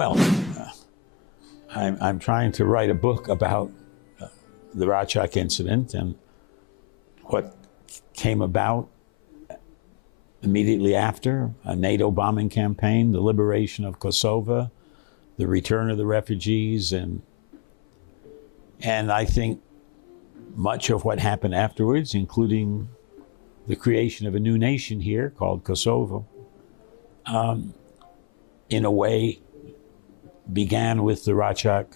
Well, I'm trying to write a book about the Reçakut incident and what came about immediately after a NATO bombing campaign, the liberation of Kosovo, the return of the refugees, and I think much of what happened afterwards, including the creation of a new nation here called Kosovo, in a way began with the Reçakut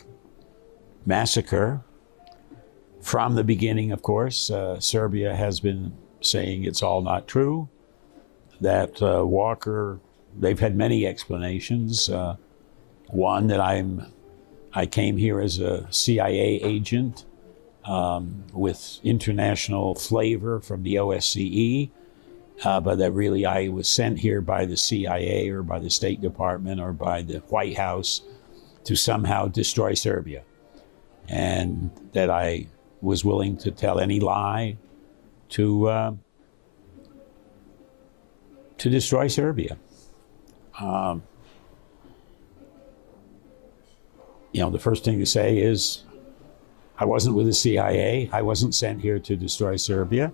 massacre. From the beginning, of course, Serbia has been saying it's all not true, that Walker, they've had many explanations. One, that I came here as a CIA agent with international flavor from the OSCE, but that really I was sent here by the CIA or by the State Department or by the White House to somehow destroy Serbia, and that I was willing to tell any lie to destroy Serbia. The first thing to say is I wasn't with the CIA. I wasn't sent here to destroy Serbia.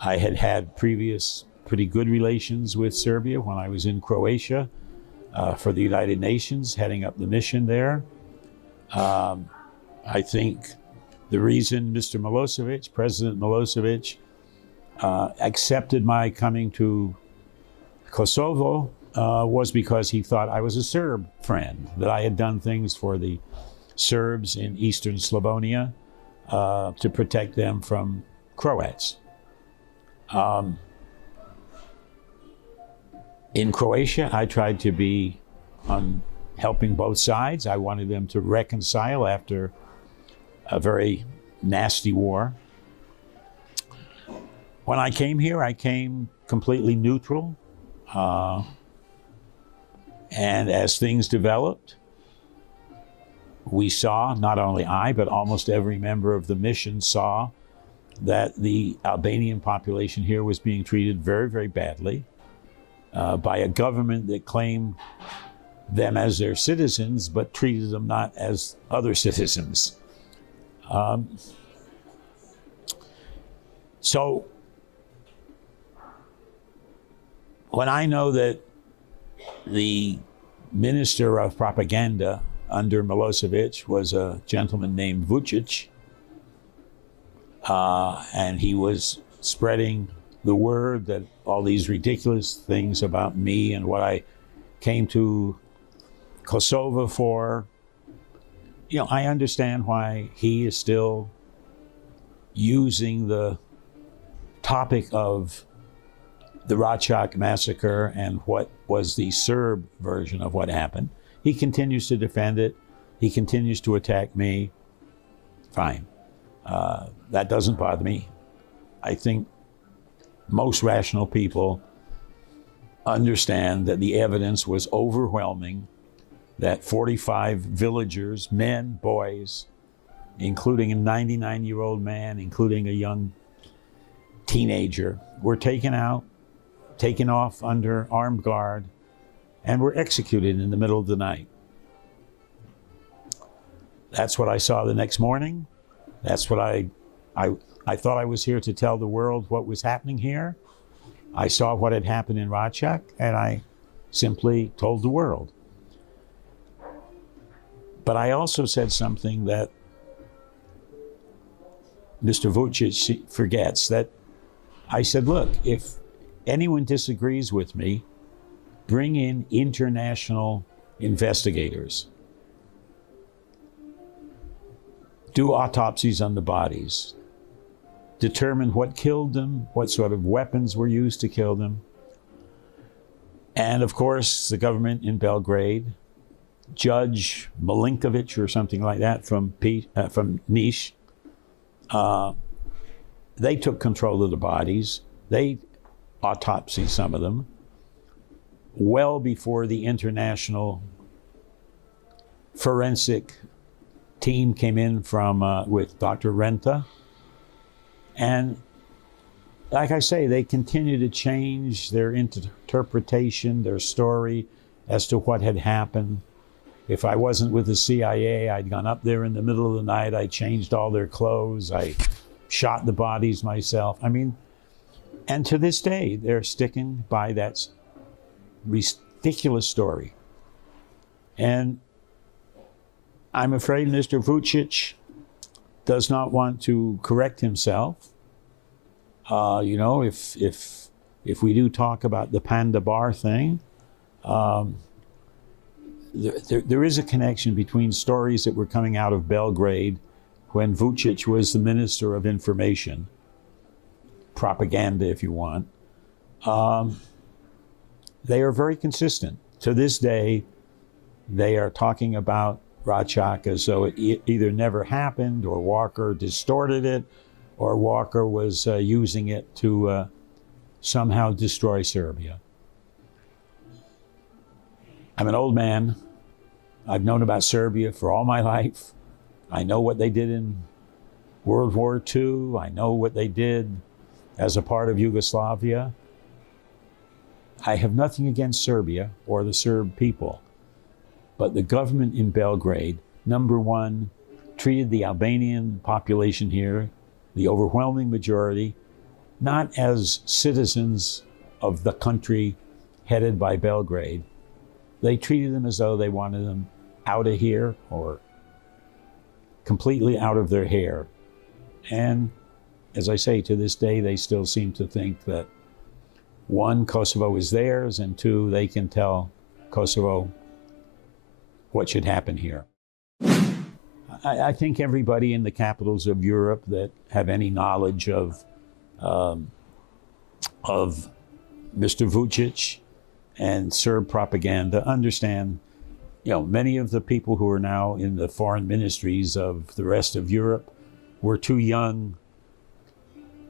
I had had previous pretty good relations with Serbia when I was in Croatia for the United Nations, heading up the mission there. I think the reason Mr. Milosevic, President Milosevic, accepted my coming to Kosovo was because he thought I was a Serb friend, that I had done things for the Serbs in Eastern Slavonia to protect them from Croats. In Croatia, I tried to be on helping both sides. I wanted them to reconcile after a very nasty war. When I came here, I came completely neutral. And as things developed, we saw, not only I, but almost every member of the mission saw that the Albanian population here was being treated very, very badly by a government that claimed them as their citizens, but treated them not as other citizens. So when I know that the minister of propaganda under Milosevic was a gentleman named Vuçiqi, and he was spreading the word that all these ridiculous things about me and what I came to Kosovo for, I understand why he is still using the topic of the Reçakut massacre and what was the Serb version of what happened. He continues to defend it. He continues to attack me. Fine. That doesn't bother me. I think most rational people understand that the evidence was overwhelming, that 45 villagers, men, boys, including a 99-year-old man, including a young teenager, were taken off under armed guard, and were executed in the middle of the night. That's what I saw the next morning. That's what I thought I was here to tell the world what was happening here. I saw what had happened in Reçakut, and I simply told the world. But I also said something that Mr. Vucic forgets, that I said, look, if anyone disagrees with me, bring in international investigators. Do autopsies on the bodies. Determine what killed them, what sort of weapons were used to kill them. And of course, the government in Belgrade, Judge Milinkovic or something like that from Niš, they took control of the bodies. They autopsied some of them well before the international forensic team came in from with Dr. Renta. And like I say, they continue to change their interpretation, their story as to what had happened. If I wasn't with the CIA, I'd gone up there in the middle of the night, I changed all their clothes, I shot the bodies myself. I mean, and to this day, they're sticking by that ridiculous story. And I'm afraid Mr. Vuçiqi does not want to correct himself. You know, if we do talk about the panda bar thing, there is a connection between stories that were coming out of Belgrade when Vuçiqi was the Minister of Information, propaganda if you want. They are very consistent. To this day, they are talking about Reçakut as though it either never happened, or Walker distorted it, or Walker was using it to somehow destroy Serbia. I'm an old man. I've known about Serbia for all my life. I know what they did in World War II. I know what they did as a part of Yugoslavia. I have nothing against Serbia or the Serb people, but the government in Belgrade, number one, treated the Albanian population here, the overwhelming majority, not as citizens of the country headed by Belgrade. They treated them as though they wanted them out of here or completely out of their hair. And as I say, to this day, they still seem to think that one, Kosovo is theirs, and two, they can tell Kosovo what should happen here. I think everybody in the capitals of Europe that have any knowledge of Mr. Vuçiqi and Serb propaganda understand, you know, many of the people who are now in the foreign ministries of the rest of Europe were too young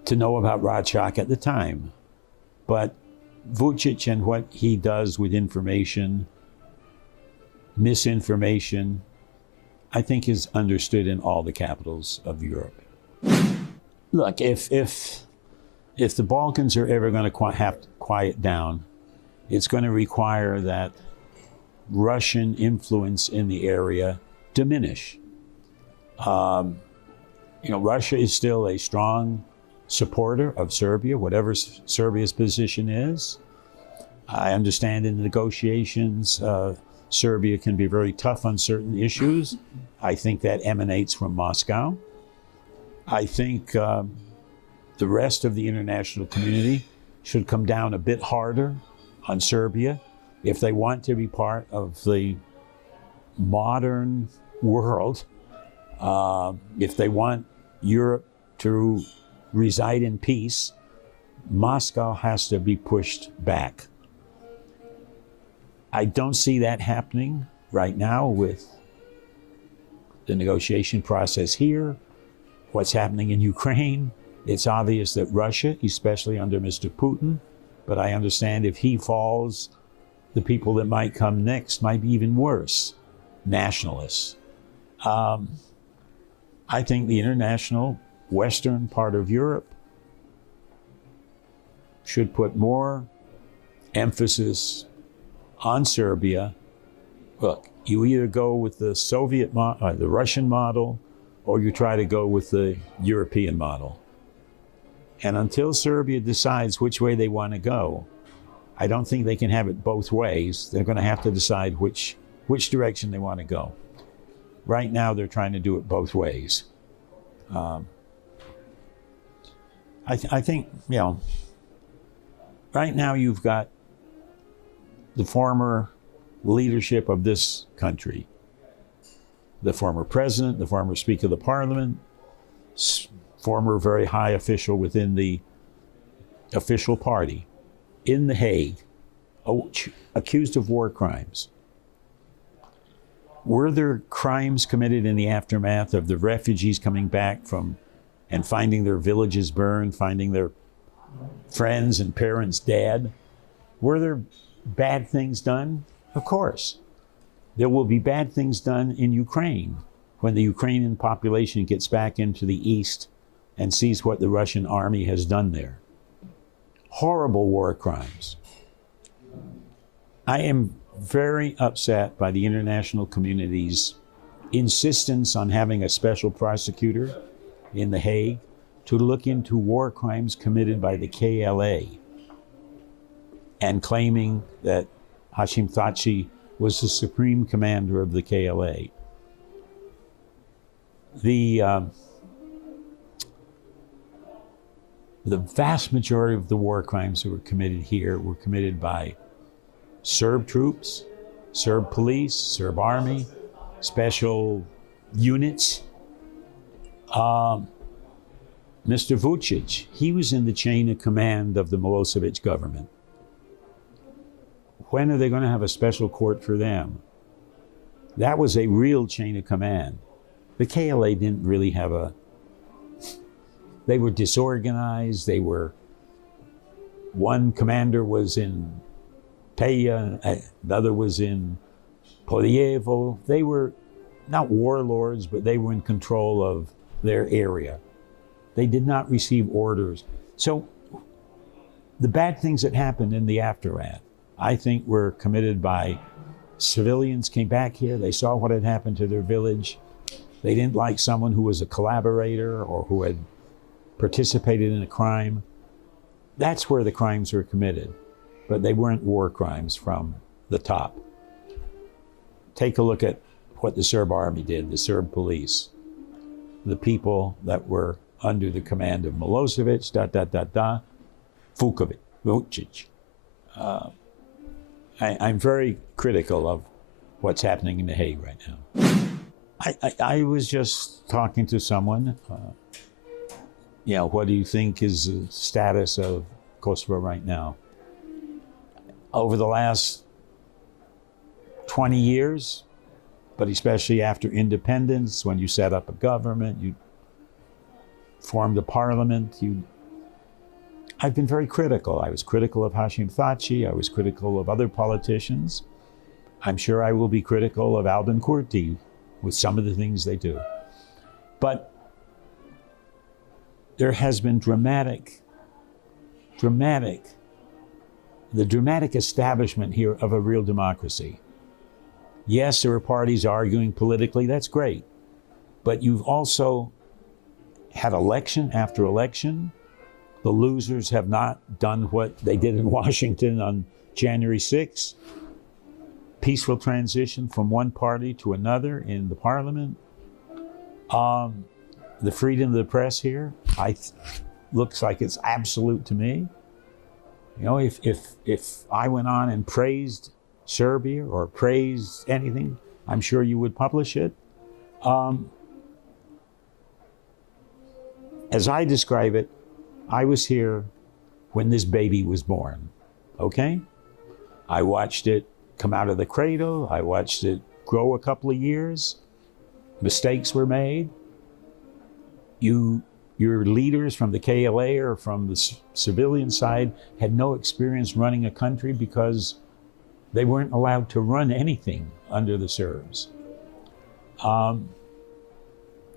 to know about Reçakut at the time. But Vuçiqi and what he does with information, misinformation, I think is understood in all the capitals of Europe. Look, if the Balkans are ever going to have to quiet down, it's going to require that Russian influence in the area diminish. You know, Russia is still a strong supporter of Serbia, whatever Serbia's position is. I understand in the negotiations, Serbia can be very tough on certain issues. I think that emanates from Moscow. I think the rest of the international community should come down a bit harder on Serbia if they want to be part of the modern world. If they want Europe to reside in peace, Moscow has to be pushed back. I don't see that happening right now with the negotiation process here, what's happening in Ukraine. It's obvious that Russia, especially under Mr. Putin, but I understand if he falls, the people that might come next might be even worse, nationalists. I think the international Western part of Europe should put more emphasis on Serbia. Look, you either go with the the Russian model, or you try to go with the European model. And until Serbia decides which way they want to go, I don't think they can have it both ways. They're going to have to decide which direction they want to go. Right now, they're trying to do it both ways. I think, you know, right now you've got the former leadership of this country, the former president, the former Speaker of the Parliament, former very high official within the official party in The Hague, accused of war crimes. Were there crimes committed in the aftermath of the refugees coming back from and finding their villages burned, finding their friends and parents dead? Were there bad things done? Of course. There will be bad things done in Ukraine when the Ukrainian population gets back into the east and sees what the Russian army has done there. Horrible war crimes. I am very upset by the international community's insistence on having a special prosecutor in The Hague to look into war crimes committed by the KLA, and claiming that Hashim Thaçi was the supreme commander of the KLA. The vast majority of the war crimes that were committed here were committed by Serb troops, Serb police, Serb army, special units. Mr. Vuçiqi, he was in the chain of command of the Milosevic government. When are they going to have a special court for them? That was a real chain of command. The KLA didn't really have a... They were disorganized. They were... One commander was in Peja, the other was in Poljevo. They were not warlords, but they were in control of their area. They did not receive orders. So the bad things that happened in the aftermath, I think, were committed by civilians. Came back here, they saw what had happened to their village. They didn't like someone who was a collaborator or who had participated in a crime. That's where the crimes were committed, but they weren't war crimes from the top. Take a look at what the Serb army did, the Serb police, the people that were under the command of Milosevic, Vucic. I'm very critical of what's happening in The Hague right now. I was just talking to someone, what do you think is the status of Kosovo right now? Over the last 20 years, but especially after independence, when you set up a government, you formed a parliament, I've been very critical. I was critical of Hashim Thaçi. I was critical of other politicians. I'm sure I will be critical of Albin Kurti with some of the things they do. But there has been the dramatic establishment here of a real democracy. Yes, there are parties arguing politically, that's great. But you've also had election after election. The losers have not done what they did in Washington on January 6th. Peaceful transition from one party to another in the parliament. The freedom of the press here, looks like it's absolute to me. If I went on and praised Serbia or praised anything, I'm sure you would publish it. As I describe it, I was here when this baby was born, okay? I watched it come out of the cradle. I watched it grow a couple of years. Mistakes were made. Your leaders from the KLA or from the civilian side had no experience running a country because they weren't allowed to run anything under the Serbs.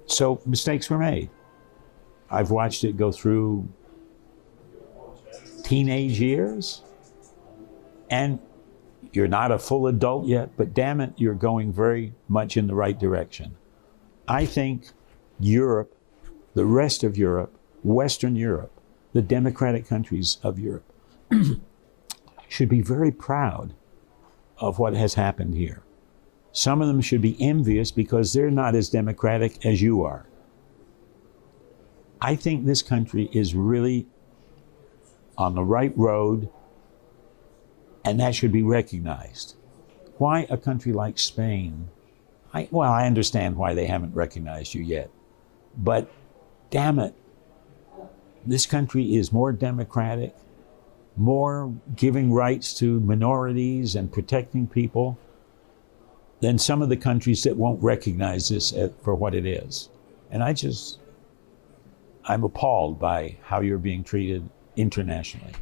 So mistakes were made. I've watched it go through teenage years, and you're not a full adult yet, but damn it, you're going very much in the right direction. I think Europe, the rest of Europe, Western Europe, the democratic countries of Europe should be very proud of what has happened here. Some of them should be envious because they're not as democratic as you are. I think this country is really on the right road, and that should be recognized. Why a country like Spain? I understand why they haven't recognized you yet, but damn it, this country is more democratic, more giving rights to minorities and protecting people than some of the countries that won't recognize this for what it is. And I'm appalled by how you're being treated internationally.